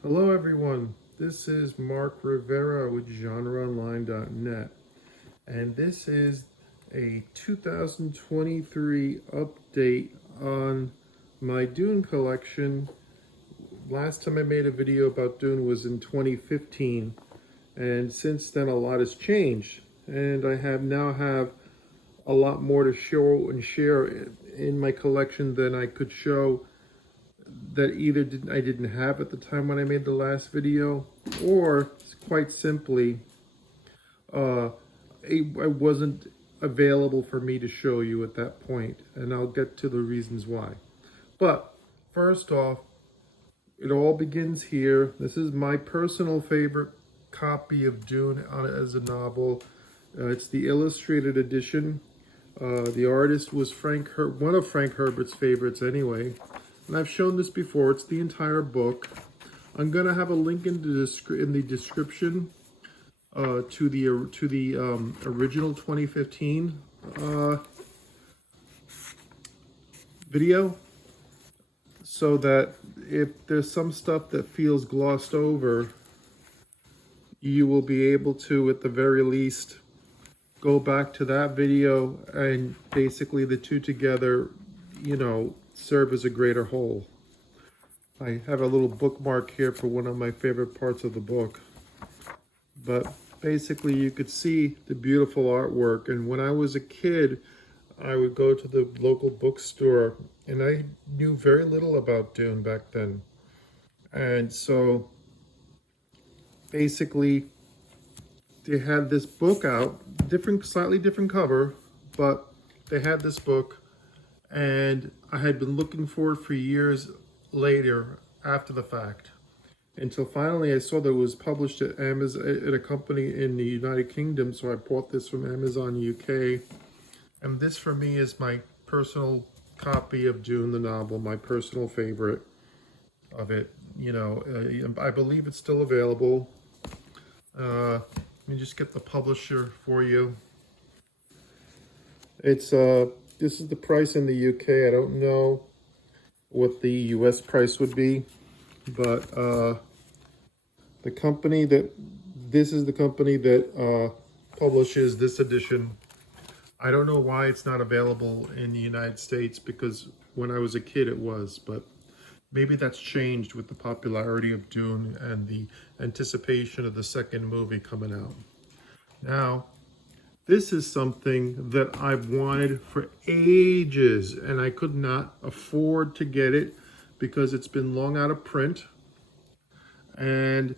Hello everyone, this is Mark Rivera with GenreOnlinenet, and this is a 2023 update on my Dune collection. Last time I made a video about Dune was in 2015, and since then a lot has changed, and I now have a lot more to show and share in my collection than I could show that I didn't have at the time when I made the last video, or quite simply, uh, it wasn't available for me to show you at that point, and I'll get to the reasons why. But first off, it all begins here. This is my personal favorite copy of Dune as a novel. It's the illustrated edition. The artist was one of Frank Herbert's favorites anyway. And I've shown this before. It's the entire book. I'm gonna have a link in the description to the original 2015 video, so that if there's some stuff that feels glossed over, you will be able to, at the very least, go back to that video, and basically the two together, serve as a greater whole. I have a little bookmark here for one of my favorite parts of the book. But basically you could see the beautiful artwork. And when I was a kid, I would go to the local bookstore, and I knew very little about Dune back then. And so basically they had this book out, slightly different cover, but they had this book, and I had been looking for it for years later after the fact, until finally I saw that it was published at Amazon, at a company in the United Kingdom. So I bought this from Amazon UK, and this for me is my personal copy of Dune the novel, my personal favorite of it. I believe it's still available. Let me just get the publisher for you. It's this is the price in the UK. I don't know what the US price would be, but this is the company that publishes this edition. I don't know why it's not available in the United States, because when I was a kid it was, but maybe that's changed with the popularity of Dune and the anticipation of the second movie coming out. Now, this is something that I've wanted for ages, and I could not afford to get it because it's been long out of print. And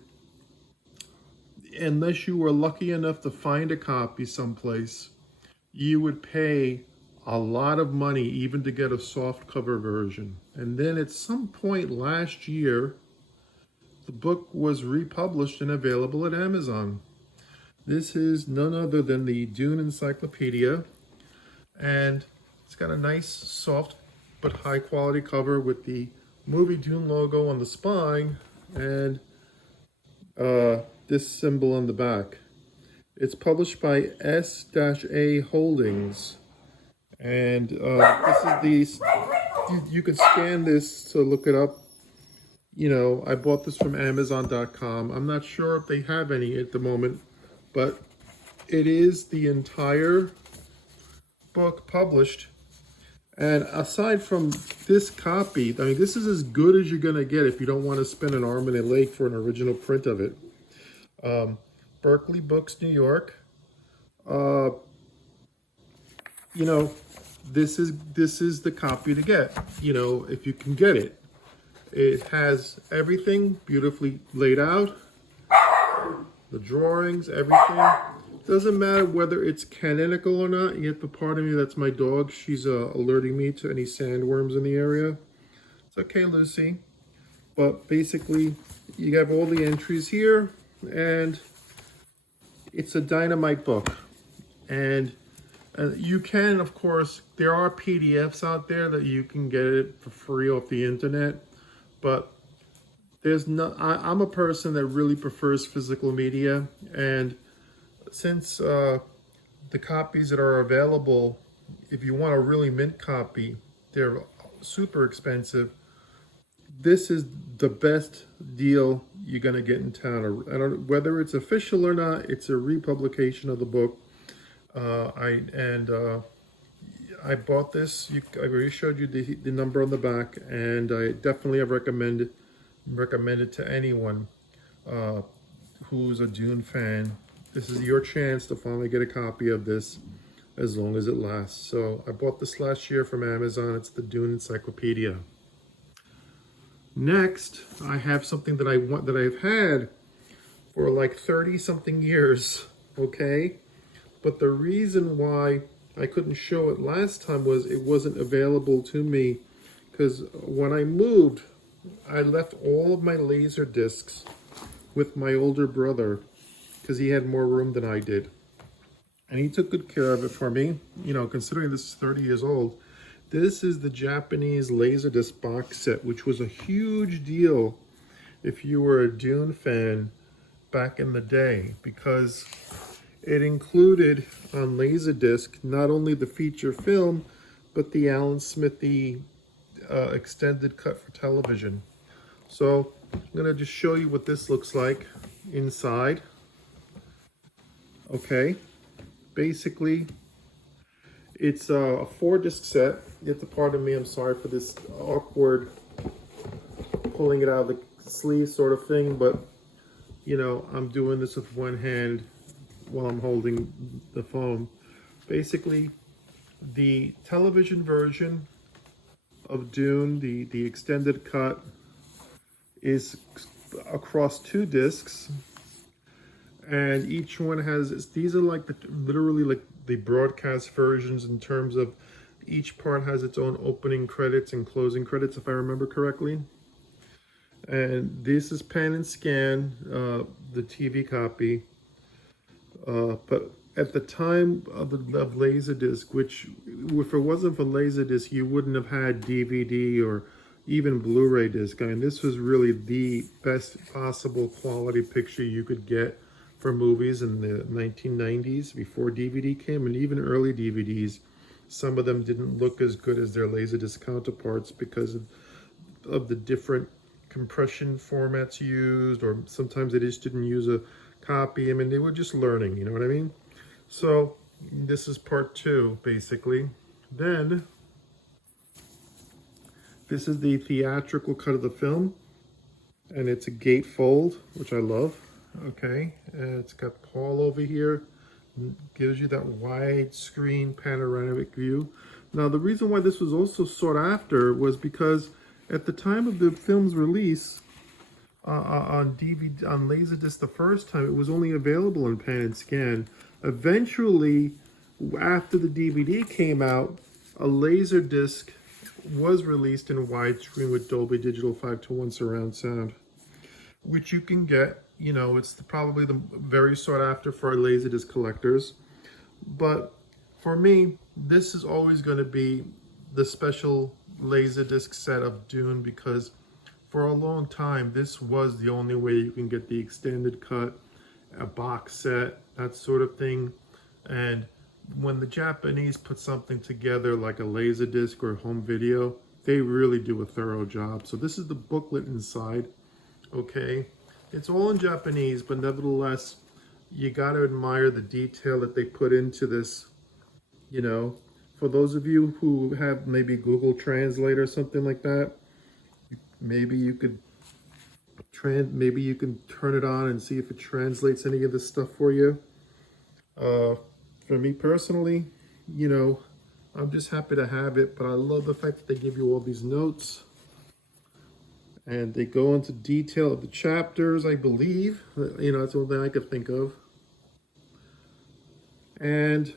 unless you were lucky enough to find a copy someplace, you would pay a lot of money even to get a soft cover version. And then at some point last year, the book was republished and available at Amazon. This is none other than the Dune Encyclopedia, and it's got a nice, soft, but high quality cover with the movie Dune logo on the spine, and this symbol on the back. It's published by S-A Holdings, and this is you can scan this to look it up. I bought this from Amazon.com. I'm not sure if they have any at the moment, but it is the entire book published. And aside from this copy, I mean, this is as good as you're going to get if you don't want to spend an arm and a leg for an original print of it. Berkeley Books, New York. This is the copy to get, if you can get it. It has everything beautifully laid out, the drawings, everything. Doesn't matter whether it's canonical or not. Yet the part of me, that's my dog, she's alerting me to any sandworms in the area. It's okay, Lucy. But basically, you have all the entries here, and it's a dynamite book. And you can, of course, there are PDFs out there that you can get it for free off the internet, but I'm a person that really prefers physical media, and since the copies that are available, if you want a really mint copy, they're super expensive. This is the best deal you're gonna get in town. I don't whether it's official or not. It's a republication of the book. I bought this. I already showed you the number on the back, and I definitely have recommend it to anyone who's a Dune fan. This is your chance to finally get a copy of this, as long as it lasts. So I bought this last year from Amazon. It's the Dune Encyclopedia. Next, I have something that I've had for like 30 something years, okay? But the reason why I couldn't show it last time was it wasn't available to me, because when I moved, I left all of my laser discs with my older brother because he had more room than I did. And he took good care of it for me. You know, considering this is 30 years old, this is the Japanese Laserdisc box set, which was a huge deal if you were a Dune fan back in the day, because it included on Laserdisc not only the feature film, but the Alan Smithy extended cut for television. So I'm gonna just show you what this looks like inside. Okay, basically it's a 4-disc set. You have to pardon me, I'm sorry for this awkward pulling it out of the sleeve sort of thing, but you know, I'm doing this with one hand while I'm holding the phone. Basically, the television version of Dune, the extended cut, is across 2 discs, and each one has, these are like literally like the broadcast versions, in terms of each part has its own opening credits and closing credits, if I remember correctly. And this is pan and scan, the TV copy. But at the time of Laserdisc, which if it wasn't for Laserdisc, you wouldn't have had DVD or even Blu-ray disc. I mean, this was really the best possible quality picture you could get for movies in the 1990s, before DVD came, and even early DVDs. Some of them didn't look as good as their Laserdisc counterparts because of the different compression formats used, or sometimes they just didn't use a copy. I mean, they were just learning, you know what I mean? So this is part 2, basically. Then this is the theatrical cut of the film, and it's a gatefold, which I love. Okay, and it's got Paul over here, gives you that widescreen panoramic view. Now, the reason why this was also sought after was because at the time of the film's release, on DVD, on Laserdisc the first time, it was only available in pan and scan. Eventually, after the DVD came out, a Laserdisc was released in widescreen with Dolby Digital 5:1 surround sound, which you can get. You know, it's probably the very sought after for our Laserdisc collectors. But for me, this is always going to be the special Laserdisc set of Dune, because for a long time, this was the only way you can get the extended cut, a box set, that sort of thing. And when the Japanese put something together like a Laserdisc or home video, they really do a thorough job. So this is the booklet inside, okay? It's all in Japanese, but nevertheless, you got to admire the detail that they put into this, you know. For those of you who have maybe Google Translate or something like that, maybe you could turn it on and see if it translates any of this stuff for you. For me personally, you know, I'm just happy to have it, but I love the fact that they give you all these notes and they go into detail of the chapters, I believe. You know, that's the only thing I could think of. And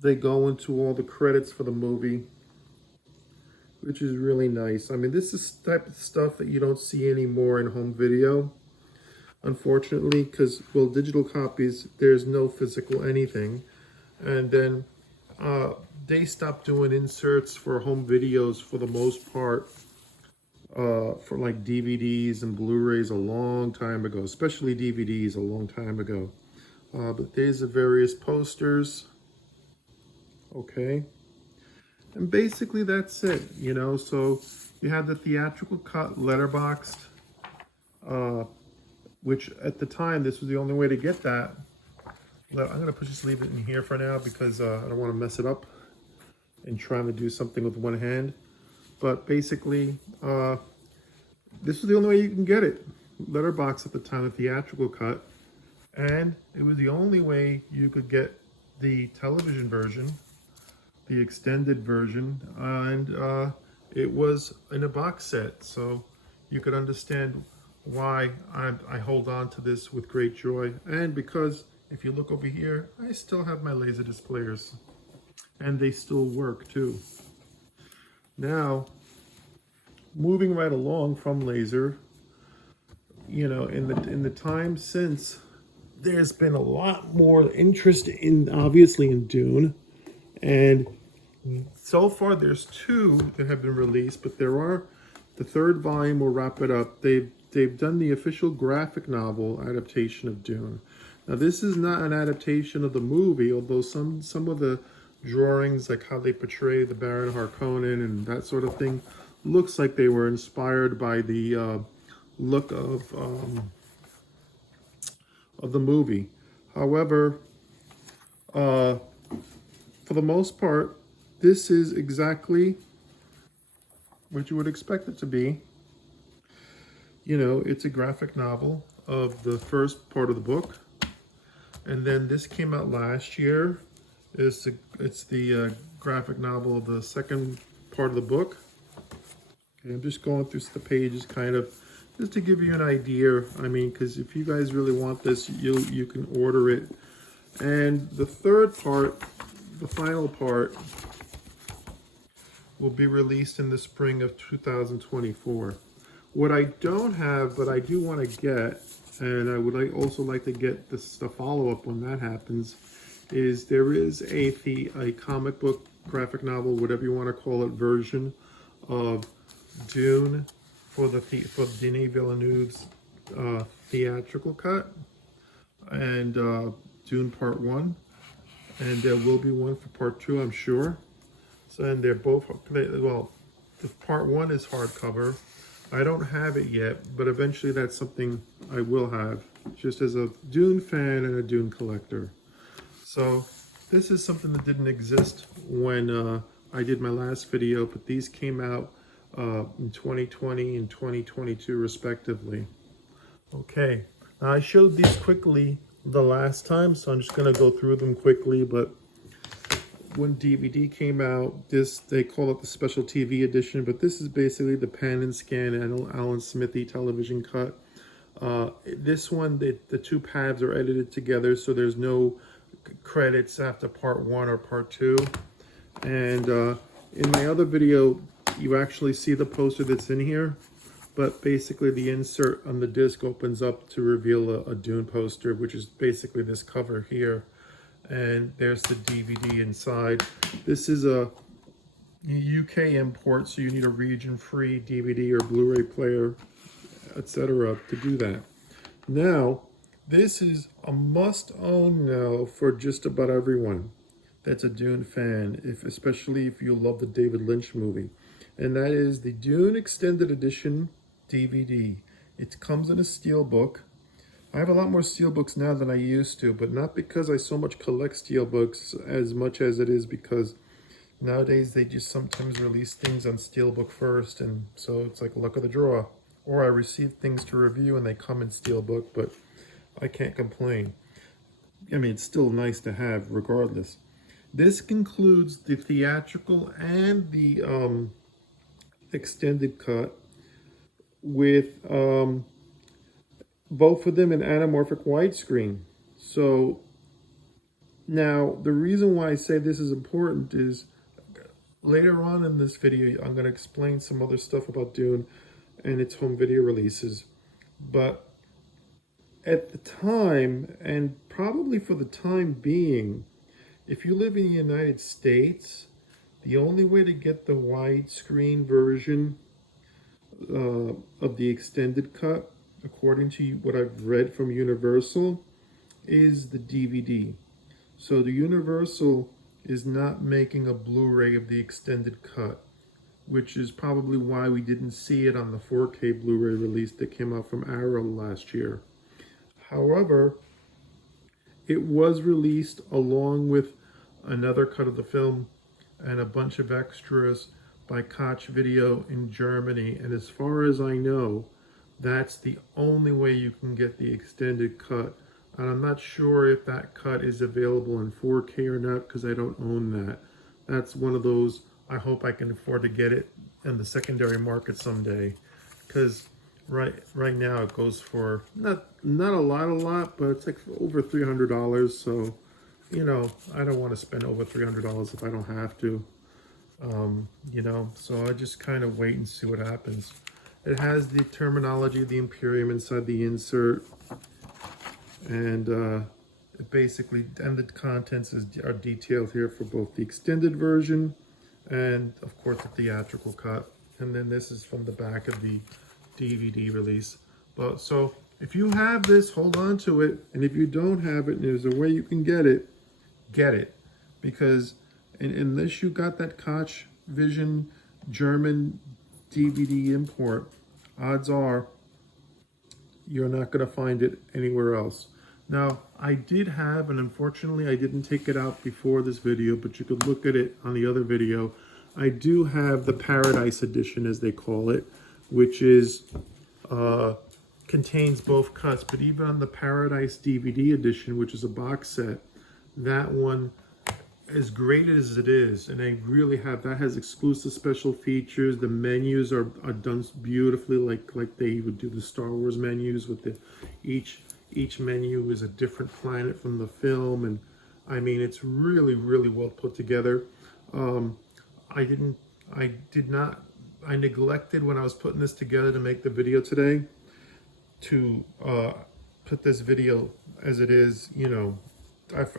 they go into all the credits for the movie, which is really nice. I mean, this is the type of stuff that you don't see anymore in home video, unfortunately, because, well, digital copies, there's no physical anything. And then they stopped doing inserts for home videos for the most part, for like DVDs and Blu-rays a long time ago, especially DVDs a long time ago. But there's the various posters. Okay. And basically that's it, you know. So You had the theatrical cut letterboxed, which at the time, this was the only way to get that. I'm going to just leave it in here for now because I don't want to mess it up and trying to do something with one hand. But basically, this was the only way you can get it. Letterbox at the time, the theatrical cut. And it was the only way you could get the television version, the extended version, and it was in a box set. So you could understand why I hold on to this with great joy. And because if you look over here, I still have my laser displayers and they still work too. Now, moving right along from laser, you know, in the time since, there's been a lot more interest in, obviously, in Dune, and so far there's 2 that have been released, but there are, the 3rd volume will wrap it up. They've done the official graphic novel adaptation of Dune. Now this is not an adaptation of the movie, although some of the drawings, like how they portray the Baron Harkonnen and that sort of thing, looks like they were inspired by the look of the movie. However, for the most part, this is exactly what you would expect it to be. You know, it's a graphic novel of the first part of the book, and then this came out last year. It's the graphic novel of the second part of the book. Okay, I'm just going through the pages, kind of, just to give you an idea. I mean, because if you guys really want this, you can order it. And the 3rd part, the final part, will be released in the spring of 2024. What I don't have, but I do want to get, and I would also like to get the follow-up when that happens, is there is a comic book, graphic novel, whatever you want to call it, version of Dune for Denis Villeneuve's theatrical cut, and Dune Part 1, and there will be one for Part 2, I'm sure. So, and they're both, well, the Part 1 is hardcover. I don't have it yet, but eventually that's something I will have, just as a Dune fan and a Dune collector. So this is something that didn't exist when I did my last video, but these came out in 2020 and 2022 respectively. Okay, now I showed these quickly the last time, so I'm just going to go through them quickly. But when DVD came out, they call it the special TV edition, but this is basically the pan and scan Alan Smithy television cut. This one, the 2 paths are edited together, so there's no credits after Part 1 or Part 2. And in my other video, you actually see the poster that's in here, but basically the insert on the disc opens up to reveal a Dune poster, which is basically this cover here. And there's the DVD inside. This is a UK import, so you need a region-free DVD or Blu-ray player, etc. to do that. Now, this is a must-own now for just about everyone that's a Dune fan, especially if you love the David Lynch movie. And that is the Dune Extended Edition DVD. It comes in a steelbook. I have a lot more steelbooks now than I used to, but not because I so much collect steelbooks as much as it is because nowadays they just sometimes release things on steelbook first, and so it's like luck of the draw. Or I receive things to review and they come in steelbook, but I can't complain. I mean, it's still nice to have regardless. This concludes the theatrical and the extended cut with both of them in anamorphic widescreen. So now the reason why I say this is important is later on in this video, I'm going to explain some other stuff about Dune and its home video releases. But at the time, and probably for the time being, if you live in the United States, the only way to get the widescreen version of the extended cut, according to what I've read from Universal, is the DVD. So the Universal is not making a Blu-ray of the extended cut. which is probably why we didn't see it on the 4K Blu-ray release that came out from Arrow last year. However, it was released along with another cut of the film and a bunch of extras by Koch Video in Germany. And as far as I know, that's the only way you can get the extended cut. And I'm not sure if that cut is available in 4K or not, because I don't own that. That's one of those, I hope I can afford to get it in the secondary market someday. Because right now it goes for not a lot, but it's like over $300. So, you know, I don't want to spend over $300 if I don't have to. You know, so I just kind of wait and see what happens. It has the terminology of the Imperium inside the insert, and it basically, and the contents are detailed here for both the extended version and of course the theatrical cut. And then this is from the back of the DVD release. But so if you have this, hold on to it, and if you don't have it and there's a way you can get it, because unless you got that Koch Vision German DVD import, odds are you're not going to find it anywhere else. Now, I did have, and unfortunately I didn't take it out before this video, but you could look at it on the other video. I do have the Paradise Edition, as they call it, which is contains both cuts. But even on the Paradise DVD edition, which is a box set, that one, as great as it is, and I really have, that has exclusive special features. The menus are done beautifully, like they would do the Star Wars menus, with the each menu is a different planet from the film, and I mean, it's really well put together. I neglected when I was putting this together to make the video today to put this video as it is, you know.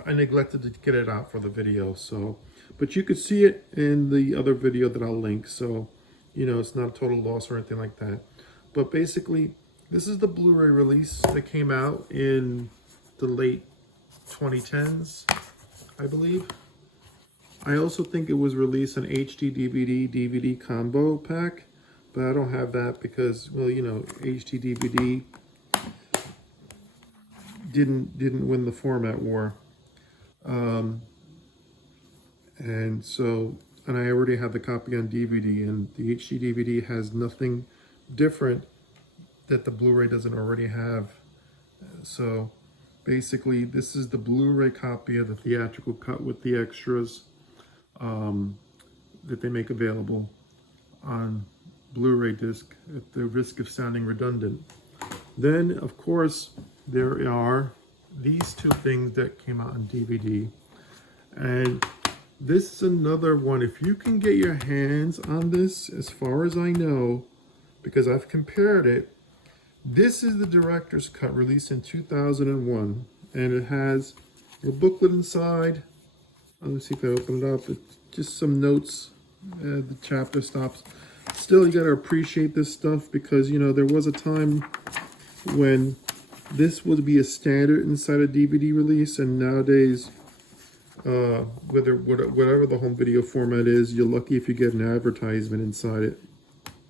I neglected to get it out for the video, so, but you could see it in the other video that I'll link, so, you know, it's not a total loss or anything like that. But basically, this is the Blu-ray release that came out in the late 2010s, I believe. I also think it was released on HD DVD combo pack, but I don't have that because, well, you know, HD DVD didn't win the format war. And so, and I already have the copy on DVD, and the HD DVD has nothing different that the Blu-ray doesn't already have. So basically, this is the Blu-ray copy of the theatrical cut with the extras that they make available on Blu-ray disc, at the risk of sounding redundant. Then, of course, there are these two things that came out on DVD. And this is another one. If you can get your hands on this, as far as I know, because I've compared it, this is the director's cut released in 2001. And it has a booklet inside. Let me see if I open it up. It's just some notes. The chapter stops. Still, you got to appreciate this stuff, because, you know, there was a time when this would be a standard inside a DVD release, and nowadays, whatever the home video format is, you're lucky if you get an advertisement inside it,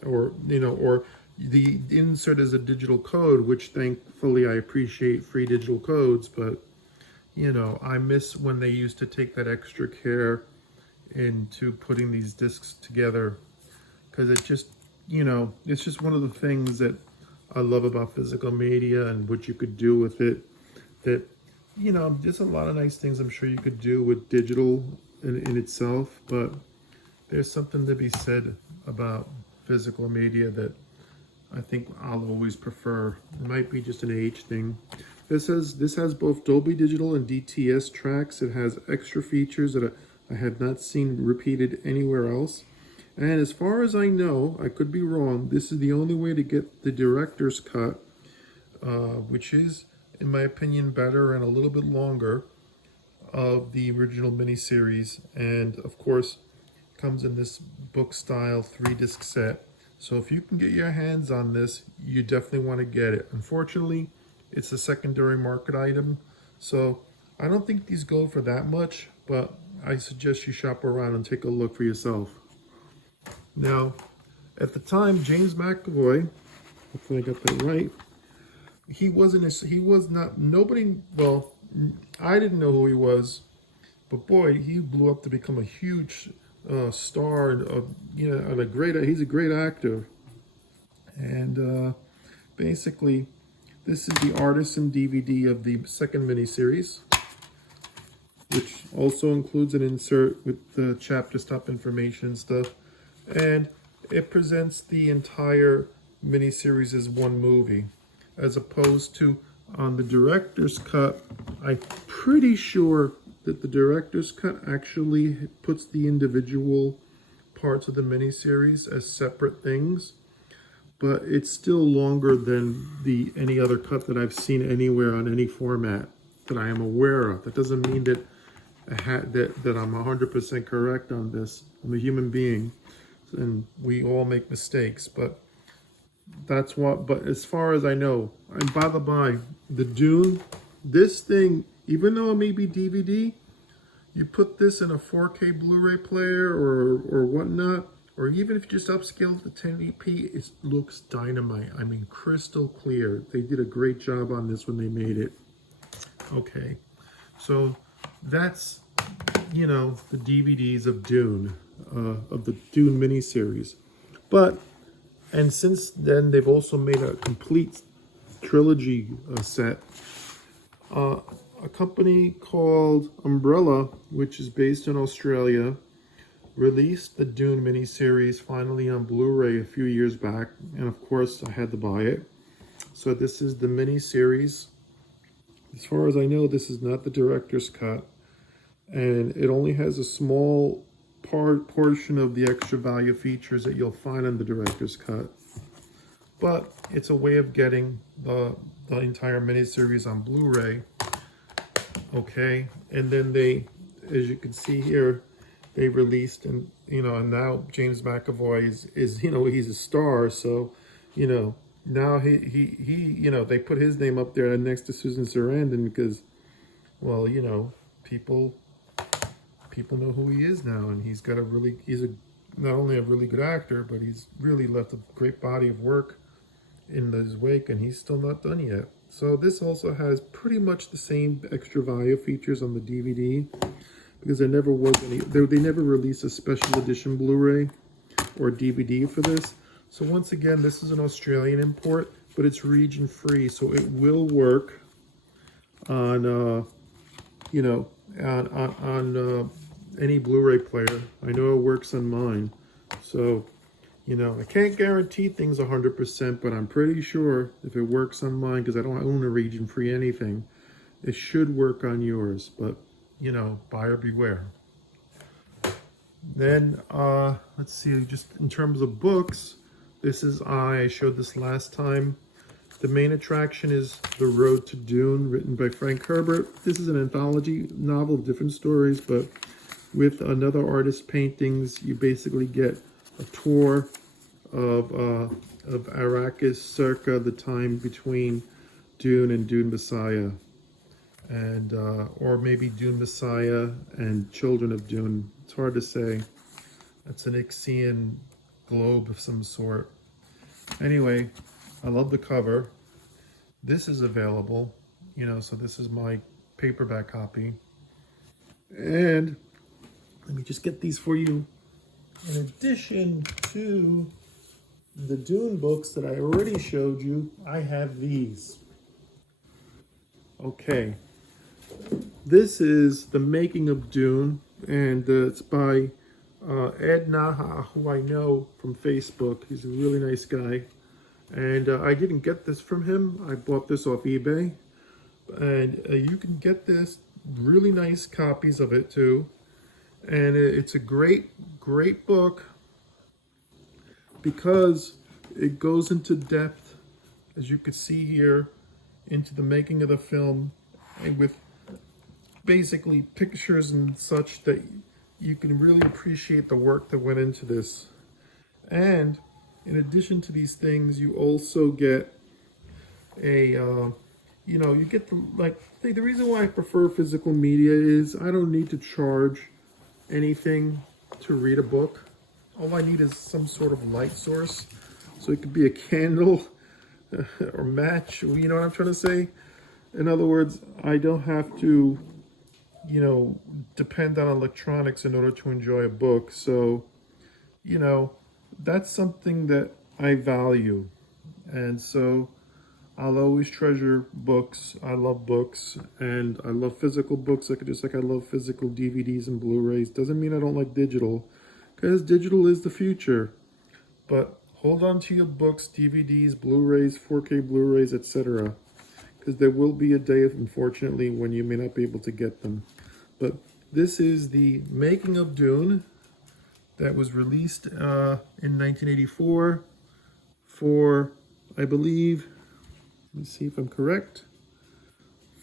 or, you know, or the insert is a digital code, which thankfully I appreciate free digital codes, but, you know, I miss when they used to take that extra care into putting these discs together, because it just, you know, it's just one of the things that I love about physical media and what you could do with it. That, you know, there's a lot of nice things I'm sure you could do with digital in itself, but there's something to be said about physical media that I think I'll always prefer. It might be just an age thing. This has both Dolby Digital and DTS tracks. It has extra features that I have not seen repeated anywhere else. And as far as I know, I could be wrong, this is the only way to get the director's cut, which is, in my opinion, better and a little bit longer, of the original miniseries. And of course, comes in this book style 3-disc set. So if you can get your hands on this, you definitely want to get it. Unfortunately, it's a secondary market item, so I don't think these go for that much, but I suggest you shop around and take a look for yourself. Now, at the time, James McAvoy, hopefully I got that right, he was not, nobody, well, I didn't know who he was, but boy, he blew up to become a huge star, and he's a great actor. And basically, this is the artisan DVD of the second miniseries, which also includes an insert with the chapter stop information and stuff. And it presents the entire miniseries as one movie, as opposed to on the director's cut. I'm pretty sure that the director's cut actually puts the individual parts of the miniseries as separate things, but it's still longer than any other cut that I've seen anywhere on any format that I am aware of. That doesn't mean that that I'm 100% correct on this. I'm a human being, and we all make mistakes, but that's what. But as far as I know, and by the by, the Dune, this thing, even though it may be DVD, you put this in a 4K Blu-ray player or whatnot, or even if you just upscale to 1080p, it looks dynamite. I mean, crystal clear. They did a great job on this when they made it. Okay, so that's, the DVDs of Dune, of the Dune miniseries. And since then, they've also made a complete trilogy set. A company called Umbrella, which is based in Australia, released the Dune miniseries finally on Blu-ray a few years back, and of course I had to buy it. So this is the miniseries. As far as I know, this is not the director's cut, and it only has a small portion of the extra value features that you'll find in the director's cut. But it's a way of getting the entire miniseries on Blu-ray. Okay, and then they, as you can see here, they released, and now James McAvoy is he's a star, so now he they put his name up there next to Susan Sarandon because, well, people know who he is now, and he's not only a really good actor, but he's really left a great body of work in his wake, and he's still not done yet. So this also has pretty much the same extra value features on the DVD, because there never was any, they never released a special edition Blu-ray or DVD for this. So once again, this is an Australian import, but it's region free, so it will work on on any Blu-ray player. I know it works on mine, so I can't guarantee things 100%, but I'm pretty sure if it works on mine, because I don't own a region-free anything, it should work on yours. But buyer beware. Then let's see, just in terms of books, this is, I showed this last time. The main attraction is The Road to Dune, written by Frank Herbert. This is an anthology novel of different stories, but with another artist's paintings. You basically get a tour of Arrakis circa the time between Dune and Dune Messiah, and or maybe Dune Messiah and Children of Dune. It's hard to say. It's an Ixian globe of some sort. Anyway, I love the cover. This is available, so this is my paperback copy. And let me just get these for you. In addition to the Dune books that I already showed you, I have these. Okay. This is The Making of Dune, and it's by Ed Naha, who I know from Facebook. He's a really nice guy. And I didn't get this from him. I bought this off eBay. And you can get this, really nice copies of it too. And it's a great book because it goes into depth, as you can see here, into the making of the film, and with basically pictures and such that you can really appreciate the work that went into this. And in addition to these things, you also get a, you get the reason why I prefer physical media is I don't need to charge anything to read a book. all I need is some sort of light source. So it could be a candle or match, you know what I'm trying to say? In other words, I don't have to, you know, depend on electronics in order to enjoy a book. So, you know, that's something that I value. And so I'll always treasure books. I love books, and I love physical books, just like I love physical DVDs and Blu-rays. Doesn't mean I don't like digital, because digital is the future. But hold on to your books, DVDs, Blu-rays, 4K Blu-rays, etc. Because there will be a day, unfortunately, when you may not be able to get them. But this is the making of Dune that was released in 1984 for, I believe, let me see if I'm correct,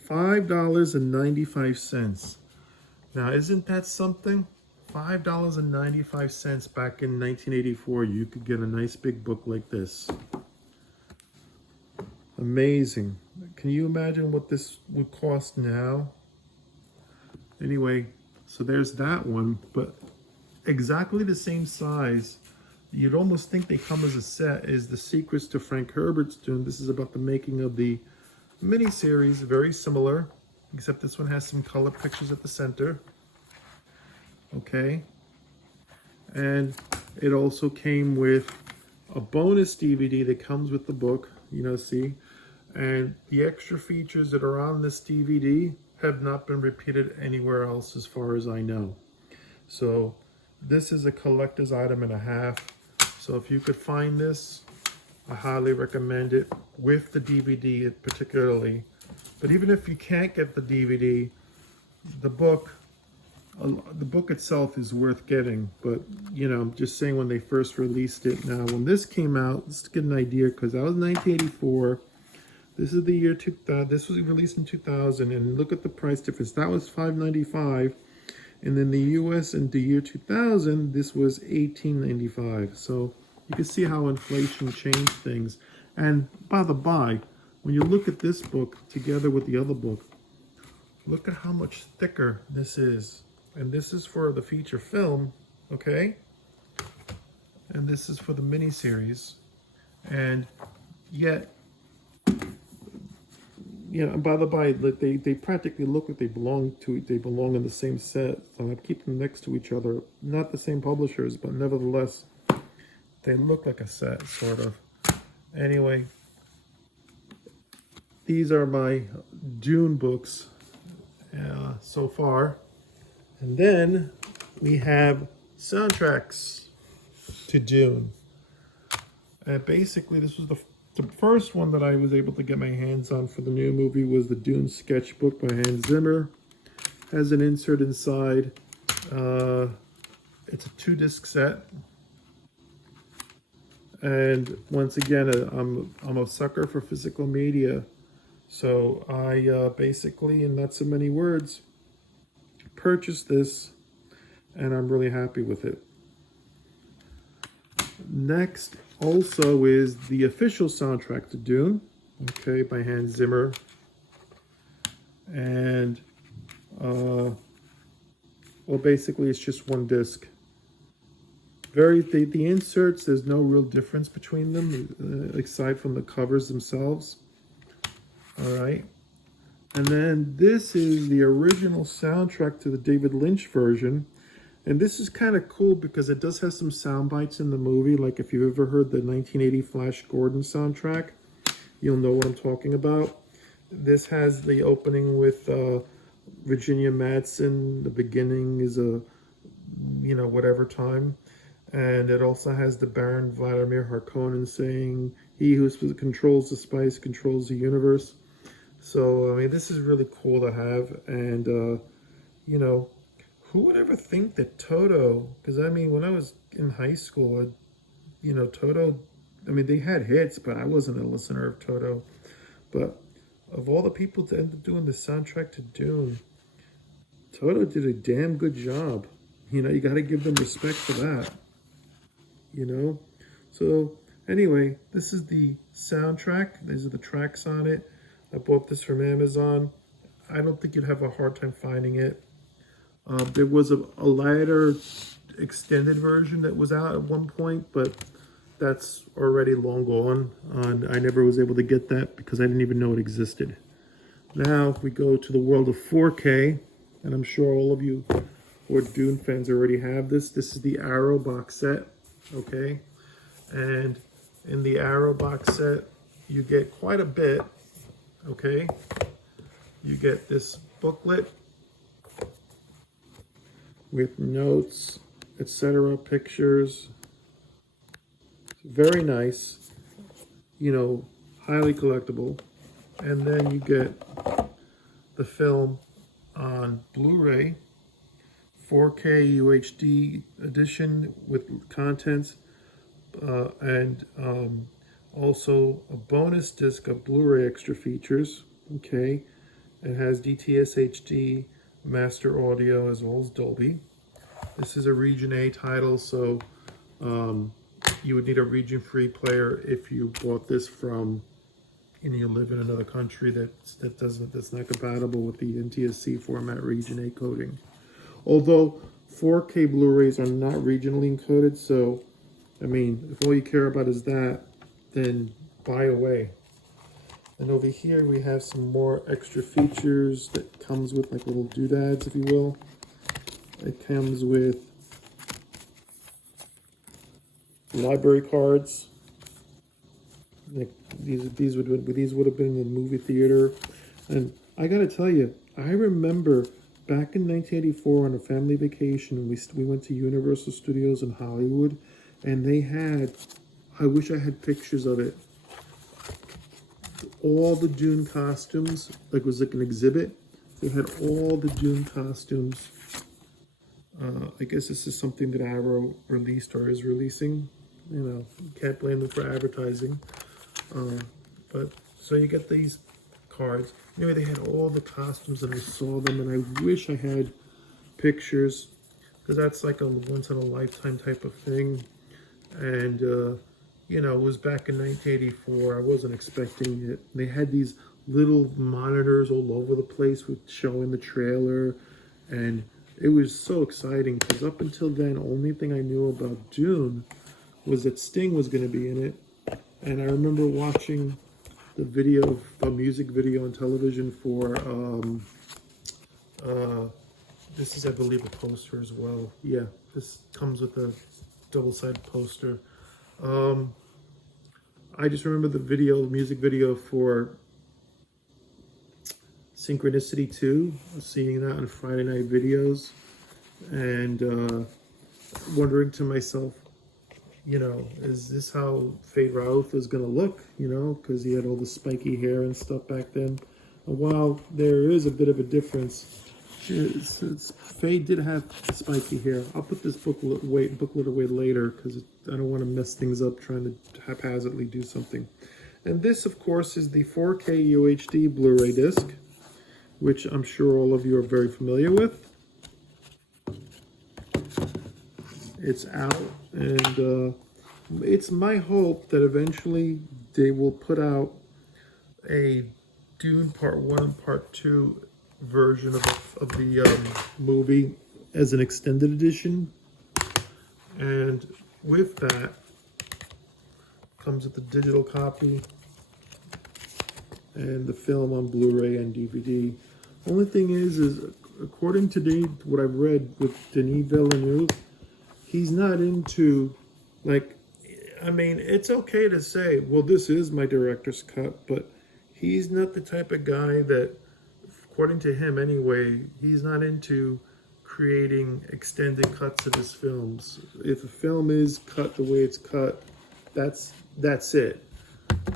$5.95. Now, isn't that something? $5.95 back in 1984, you could get a nice big book like this. Amazing. Can you imagine what this would cost now? Anyway, so there's that one, but exactly the same size. You'd almost think they come as a set, is The Secrets to Frank Herbert's Dune. This is about the making of the miniseries, very similar, except this one has some color pictures at the center. Okay. And it also came with a bonus DVD that comes with the book, you know, see? And the extra features that are on this DVD have not been repeated anywhere else as far as I know. So this is a collector's item and a half. So if you could find this, I highly recommend it, with the DVD particularly. But even if you can't get the DVD, the book itself is worth getting. But, you know, I'm just saying, when they first released it. Now, when this came out, let's get an idea, because that was 1984. This is the year 2000. This was released in 2000, and look at the price difference. That was $5.95. And then the US in the year 2000, this was $18.95. So you can see how inflation changed things. And by the by, when you look at this book together with the other book, look at how much thicker this is. And this is for the feature film, okay? And this is for the miniseries. And yet, you know, and by the by, they practically look like they belong in the same set. So I keep them next to each other. Not the same publishers, but nevertheless, they look like a set, sort of. Anyway, these are my Dune books so far. And then we have soundtracks to Dune. And basically, this was the first one that I was able to get my hands on for the new movie, was the Dune sketchbook by Hans Zimmer. Has an insert inside. It's a 2-disc set. And once again, I'm a sucker for physical media. So I basically, in not so many words, purchased this, and I'm really happy with it. Next also is the official soundtrack to Dune, okay, by Hans Zimmer. And well, basically it's just one disc. The inserts, there's no real difference between them aside from the covers themselves. All right. And then this is the original soundtrack to the David Lynch version. And this is kind of cool because it does have some sound bites in the movie. Like if you've ever heard the 1980 Flash Gordon soundtrack, you'll know what I'm talking about. This has the opening with Virginia Madsen. The beginning is a, you know, whatever time. And it also has the Baron Vladimir Harkonnen saying, "He who controls the spice controls the universe." So, I mean, this is really cool to have. And, you know, who would ever think that Toto, because I mean, when I was in high school, you know, Toto, I mean, they had hits, but I wasn't a listener of Toto. But of all the people to end up doing the soundtrack to Dune, Toto did a damn good job. You know, you got to give them respect for that. You know? So, anyway, this is the soundtrack. These are the tracks on it. I bought this from Amazon. I don't think you'd have a hard time finding it. There was a lighter extended version that was out at one point, but that's already long gone. I never was able to get that because I didn't even know it existed. Now, if we go to the world of 4K, and I'm sure all of you who are Dune fans already have this. This is the Arrow box set, okay? And in the Arrow box set, you get quite a bit, okay? You get this booklet with notes, etc., pictures. Very nice, you know, highly collectible. And then you get the film on Blu-ray, 4K UHD edition with contents, and also a bonus disc of Blu-ray extra features. Okay, it has DTS HD, master audio, as well as Dolby. This is a Region A title, so you would need a region-free player if you bought this from, and you live in another country that's not compatible with the NTSC format Region A coding. Although 4K Blu-rays are not regionally encoded, so I mean, if all you care about is that, then buy away. And over here we have some more extra features that comes with like little doodads, if you will. It comes with library cards. Like these would have been in the movie theater. And I gotta tell you, I remember back in 1984 on a family vacation, we went to Universal Studios in Hollywood, and they had, I wish I had pictures of it, all the Dune costumes, like it was like an exhibit. They had all the Dune costumes. I guess this is something that Arrow released or is releasing. You know, you can't blame them for advertising. But so you get these cards. Anyway, they had all the costumes and I saw them, and I wish I had pictures, because that's like a once in a lifetime type of thing. And you know, it was back in 1984. I wasn't expecting it. They had these little monitors all over the place with showing the trailer, and it was so exciting because up until then, only thing I knew about Dune was that Sting was going to be in it. And I remember watching the video, a music video on television for, this is, I believe, a poster as well. Yeah, this comes with a double-sided poster. I just remember the video, music video for Synchronicity 2, seeing that on Friday night videos, and wondering to myself, you know, is this how Fade Raouf is going to look, you know, because he had all the spiky hair and stuff back then. And while there is a bit of a difference, Fade did have spiky hair. I'll put this booklet away later because I don't want to mess things up trying to haphazardly do something. And this, of course, is the 4K UHD Blu-ray disc, which I'm sure all of you are very familiar with. It's out, and it's my hope that eventually they will put out a Dune Part 1 and Part 2 version of the movie as an extended edition. And with that comes with the digital copy and the film on Blu-ray and DVD. Only thing is according to what I've read with Denis Villeneuve, he's not into, like, I mean, it's okay to say, well, this is my director's cut, but he's not the type of guy that, according to him anyway, he's not into creating extended cuts of his films. If a film is cut the way it's cut, that's it.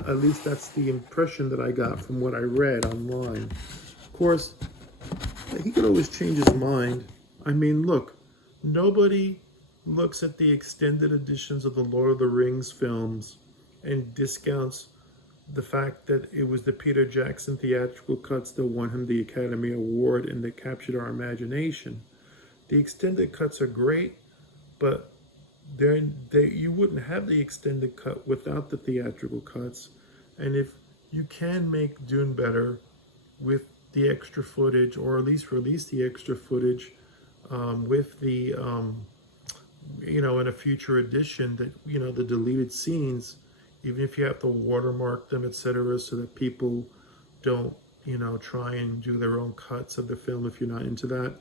At least that's the impression that I got from what I read online. Of course, he could always change his mind. I mean, look, nobody looks at the extended editions of the Lord of the Rings films and discounts the fact that it was the Peter Jackson theatrical cuts that won him the Academy Award and that captured our imagination. The extended cuts are great, but you wouldn't have the extended cut without the theatrical cuts. And if you can make Dune better with the extra footage, or at least release the extra footage with the in a future edition, that the deleted scenes, even if you have to watermark them, etc., so that people don't try and do their own cuts of the film if you're not into that.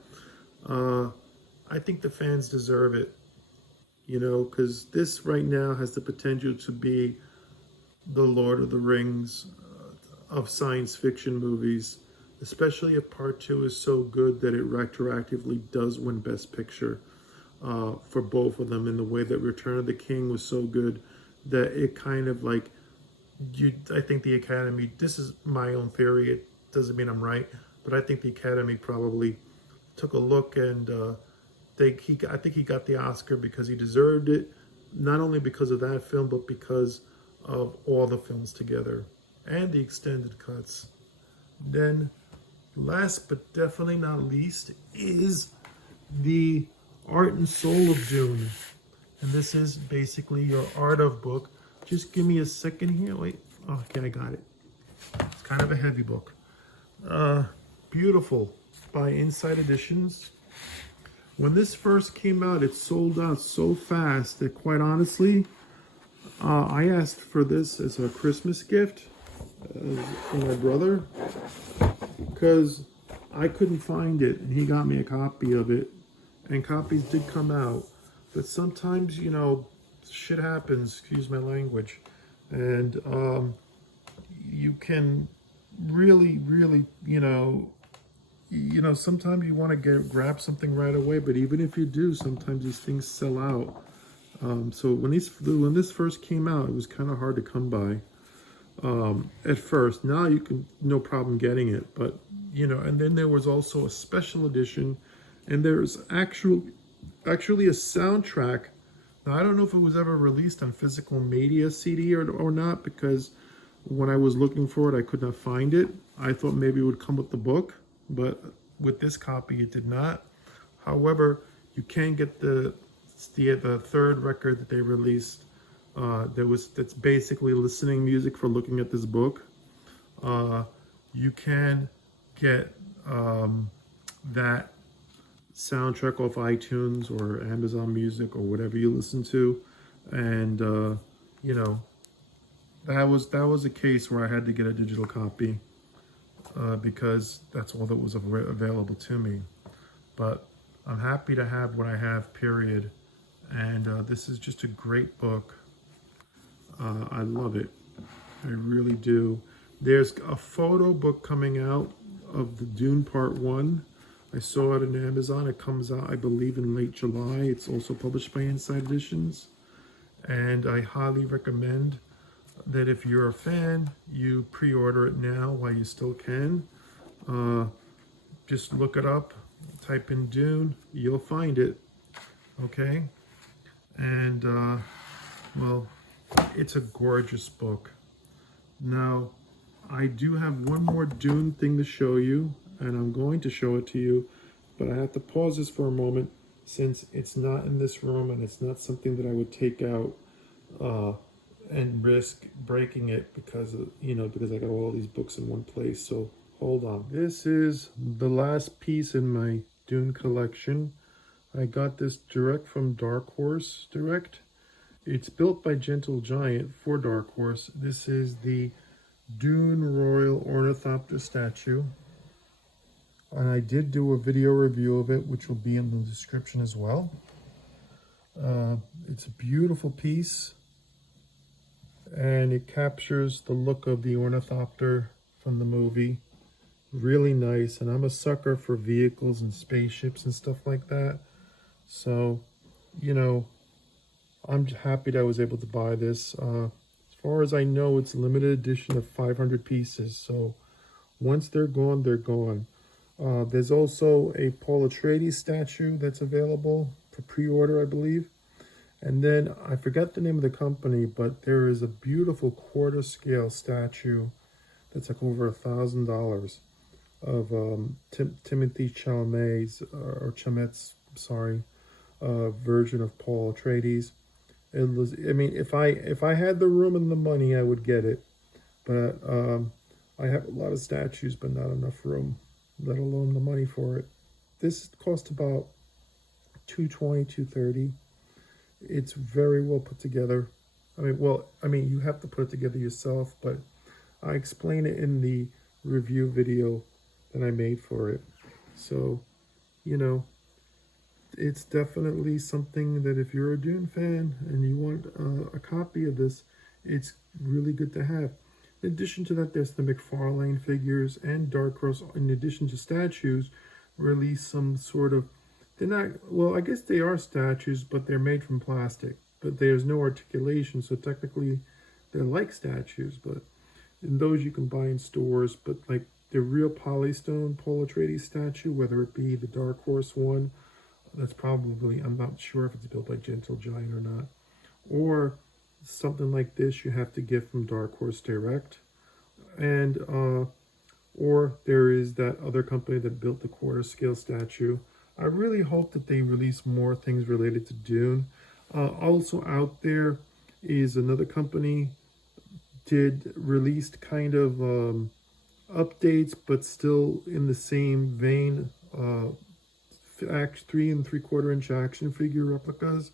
I think the fans deserve it, because this right now has the potential to be the Lord of the Rings of science fiction movies, especially if part two is so good that it retroactively does win Best Picture for both of them, in the way that Return of the King was so good that it kind of like, I think the Academy, this is my own theory, it doesn't mean I'm right, but I think the Academy probably took a look and I think he got the Oscar because he deserved it, not only because of that film, but because of all the films together and the extended cuts. Then, last but definitely not least, is the Art and Soul of Dune. And this is basically your Art of book. Just give me a second here. Wait. Oh, okay, I got it. It's kind of a heavy book. Beautiful, by Inside Editions. When this first came out, it sold out so fast that, quite honestly, I asked for this as a Christmas gift for my brother, because I couldn't find it, and he got me a copy of it, and copies did come out. But sometimes, shit happens, excuse my language, and you can really, really, sometimes you want to grab something right away, but even if you do, sometimes these things sell out. So when this first came out, it was kind of hard to come by at first. Now you can no problem getting it, but and then there was also a special edition, and there's actually a soundtrack. Now I don't know if it was ever released on physical media CD or not, because when I was looking for it, I could not find it. I thought maybe it would come with the book, but with this copy, it did not. However, you can get the third record that they released. That's basically listening music for looking at this book. You can get that soundtrack off iTunes or Amazon Music or whatever you listen to, and that was a case where I had to get a digital copy because that's all that was available to me. But I'm happy to have what I have, period. And this is just a great book. I love it. I really do. There's a photo book coming out of the Dune Part 1. I saw it on Amazon. It comes out, I believe, in late July. It's also published by Inside Editions. And I highly recommend that if you're a fan, you pre-order it now while you still can. Just look it up. Type in Dune. You'll find it. Okay? And, well, it's a gorgeous book. Now, I do have one more Dune thing to show you, and I'm going to show it to you, but I have to pause this for a moment since it's not in this room and it's not something that I would take out and risk breaking it because I got all these books in one place. So hold on. This is the last piece in my Dune collection. I got this direct from Dark Horse Direct. It's built by Gentle Giant for Dark Horse. This is the Dune Royal Ornithopter statue. And I did do a video review of it, which will be in the description as well. It's a beautiful piece, and it captures the look of the ornithopter from the movie. Really nice, and I'm a sucker for vehicles and spaceships and stuff like that. So, I'm happy that I was able to buy this. As far as I know, it's a limited edition of 500 pieces. So once they're gone, they're gone. There's also a Paul Atreides statue that's available for pre-order, I believe. And then I forgot the name of the company, but there is a beautiful quarter scale statue that's like over $1,000 of Timothy Chalamet's version of Paul Atreides. It was, if I had the room and the money, I would get it. But I have a lot of statues, but not enough room, let alone the money for it. This cost about $220, $230. It's very well put together. You have to put it together yourself, but I explain it in the review video that I made for it. So, you know, it's definitely something that if you're a Dune fan and you want a copy of this, it's really good to have. In addition to that, there's the McFarlane figures, and Dark Horse, in addition to statues, release some sort of, they're not, well, I guess they are statues, but they're made from plastic. But there's no articulation, so technically they're like statues, but and those you can buy in stores. But like the real Polystone Paul Atreides statue, whether it be the Dark Horse one, that's probably, I'm not sure if it's built by Gentle Giant or not, or something like this you have to get from Dark Horse Direct, and or there is that other company that built the quarter scale statue. I really hope that they release more things related to Dune. Also out there is another company did released kind of updates, but still in the same vein. 3 3/4 inch action figure replicas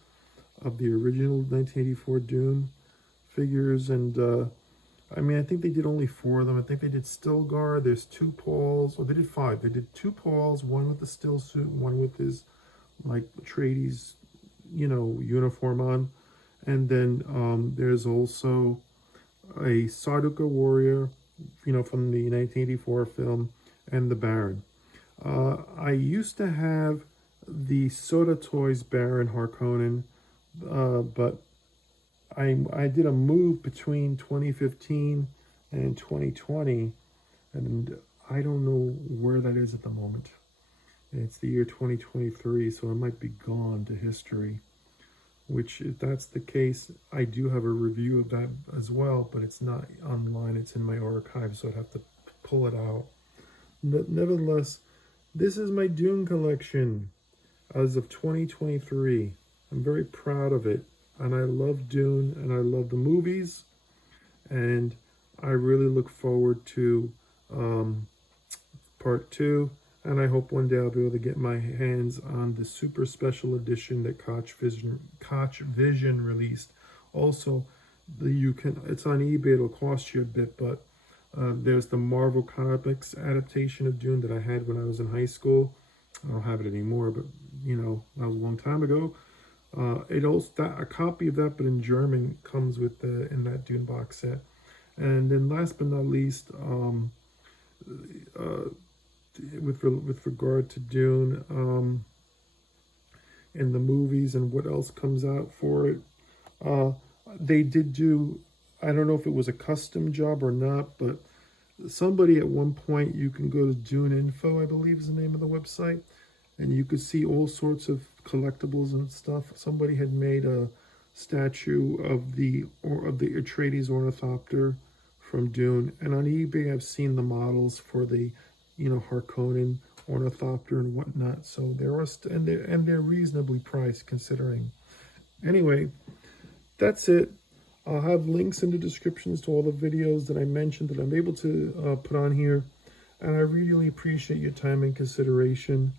of the original 1984 Dune figures, and I think they did only 4 of them. I think they did Stilgar. There's 2 Pauls. Or they did 5. They did 2 Pauls, one with the still suit, one with his like Atreides, uniform on, and then there's also a Sarduka warrior, from the 1984 film, and the Baron. I used to have the Soda Toys Baron Harkonnen, but I did a move between 2015 and 2020, and I don't know where that is at the moment. It's the year 2023, so it might be gone to history. Which, if that's the case, I do have a review of that as well, but it's not online. It's in my archive, so I'd have to pull it out. Nevertheless, this is my Dune collection as of 2023. I'm very proud of it, and I love Dune, and I love the movies, and I really look forward to part 2, and I hope one day I'll be able to get my hands on the super special edition that Koch Vision released. Also, it's on eBay. It'll cost you a bit, but there's the Marvel Comics adaptation of Dune that I had when I was in high school. I don't have it anymore, but that was a long time ago. A copy of that, but in German, comes with in that Dune box set. And then last but not least, with regard to Dune and the movies and what else comes out for it, they did do, I don't know if it was a custom job or not, but somebody at one point, you can go to Dune Info, I believe is the name of the website, and you could see all sorts of collectibles and stuff. Somebody had made a statue of the Atreides Ornithopter from Dune, and on eBay I've seen the models for the Harkonnen Ornithopter and whatnot. So they're reasonably priced considering. Anyway, that's it. I'll have links in the descriptions to all the videos that I mentioned that I'm able to put on here, and I really appreciate your time and consideration.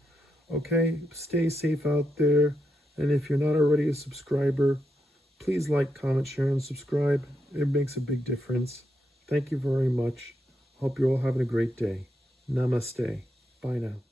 Okay, stay safe out there, and if you're not already a subscriber, please like, comment, share, and subscribe. It makes a big difference. Thank you very much. Hope you're all having a great day. Namaste. Bye now.